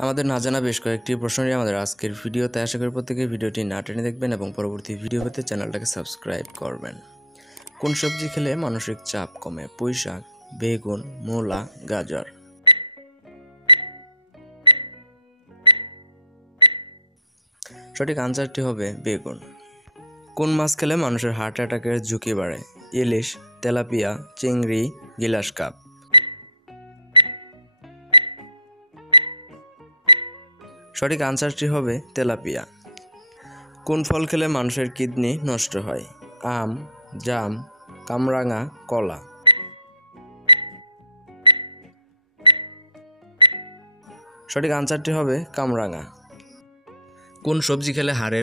আমাদের না জানা বেশ কয়েকটি প্রশ্ন নিয়ে আমাদের আজকের ভিডিওতে আশা করি প্রত্যেকে ভিডিওটি না টেনে দেখবেন এবং পরবর্তী ভিডিও পেতে চ্যানেলটাকে সাবস্ক্রাইব করবেন। কোন সবজি খেলে মানসিক চাপ কমে? পুঁইশাক, বেগুন, মূলা, গাজর। সঠিক আনসারটি হবে বেগুন। কোন মাছ খেলে মানুষের হার্ট অ্যাটাকের ঝুঁকি বাড়ে? ইলিশ, তেলাপিয়া, চিংড়ি, গিলাস কাপ। সঠিক আনসারটি হবে তেলাপিয়া। কোন ফল খেলে মানুষের কিডনি নষ্ট হয়? আম, জাম, কামরাঙা, কলা। সঠিক আনসারটি হবে কামরাঙা। কোন সবজি খেলে হাড়ের?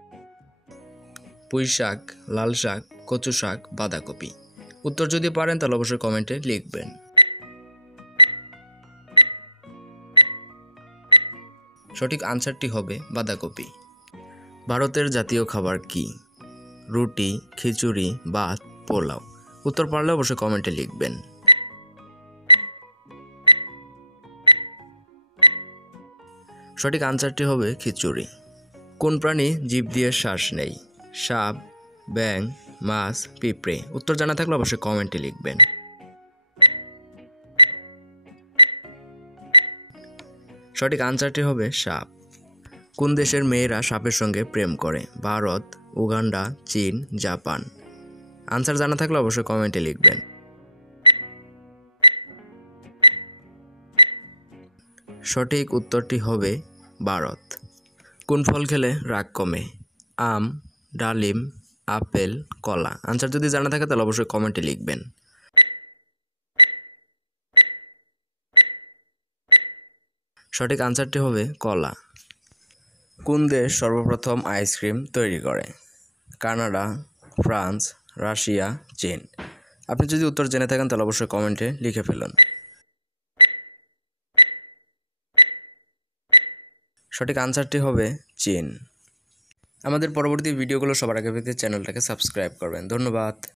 পুঁইশাক, লাল শাক, কচু শাক, বাঁধাকপি। উত্তর যদি পারেন তাহলে অবশ্যই কমেন্টে লিখবেন। সঠিক আনসারটি হবে বাঁধাকপি। ভারতের জাতীয় খাবার কি? রুটি, খিচুড়ি, ভাত, পোলাও। উত্তর পারলে অবশ্যই কমেন্টে লিখবেন। সঠিক আনসারটি হবে খিচুড়ি। কোন প্রাণী জিভ দিয়ে শ্বাস নেয়? সাপ, ব্যাঙ, মাছ, পিঁপড়ে। উত্তর জানা থাকলে অবশ্যই কমেন্টে লিখবেন। সঠিক আনসারটি হবে সাপ। কোন দেশের মেয়েরা সাপের সঙ্গে প্রেম করে? ভারত, উগান্ডা, চীন, জাপান। আনসার জানা থাকলে অবশ্যই কমেন্টে লিখবেন। সঠিক উত্তরটি হবে ভারত। কোন ফল খেলে রাগ কমে? আম, ডালিম, আপেল, কলা। আনসার যদি জানা থাকে তাহলে অবশ্যই কমেন্টে লিখবেন। সঠিক আনসারটি হবে কলা। কোন দেশ সর্বপ্রথম আইসক্রিম তৈরি করে? কানাডা, ফ্রান্স, রাশিয়া, চীন। আপনি যদি উত্তর জেনে থাকেন তাহলে অবশ্যই কমেন্টে লিখে ফেলুন। সঠিক আনসারটি হবে চীন। আমাদের পরবর্তী ভিডিওগুলো সবার আগে পেতে চ্যানেলটাকে সাবস্ক্রাইব করবেন। ধন্যবাদ।